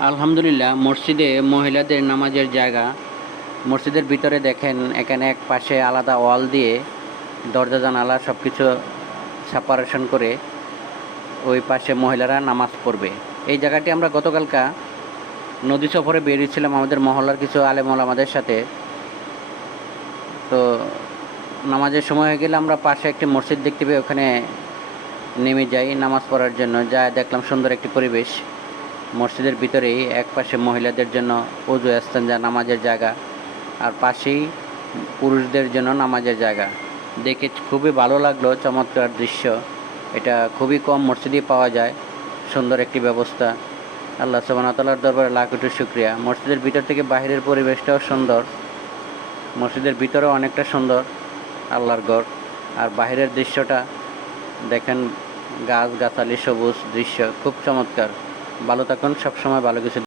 আলহামদুলিল্লাহ, মসজিদে মহিলাদের নামাজের জায়গা। মসজিদের ভিতরে দেখেন এখানে এক পাশে আলাদা ওয়াল দিয়ে দরজা জানালা সব কিছু সেপারেশন করে ওই পাশে মহিলারা নামাজ পড়বে। এই জায়গাটি আমরা গতকালকা নদী সফরে বেরিয়েছিলাম আমাদের মহল্লার কিছু আলেম ওলামাদের সাথে। তো নামাজের সময় হয়ে গেলে আমরা পাশে একটি মসজিদ দেখতে পেয়ে ওখানে নেমে যাই নামাজ পড়ার জন্য। যা দেখলাম সুন্দর একটি পরিবেশ। মসজিদের ভিতরেই এক পাশে মহিলাদের জন্য অজু স্থান, যা নামাজের জায়গা, আর পাশেই পুরুষদের জন্য নামাজের জায়গা। দেখে খুবই ভালো লাগলো, চমৎকার দৃশ্য। এটা খুবই কম মসজিদেই পাওয়া যায়। সুন্দর একটি ব্যবস্থা। আল্লাহ সুবহানাহু ওয়া তাআলার দরবারে লাখ কোটি শুকরিয়া। মসজিদের ভিতর থেকে বাহিরের পরিবেশটাও সুন্দর। মসজিদের ভিতরেও অনেকটা সুন্দর আল্লাহর ঘর। আর বাহিরের দৃশ্যটা দেখেন, গাছ গাছালি সবুজ দৃশ্য খুব চমৎকার। ভালো থাকুন, সবসময় ভালো কিছু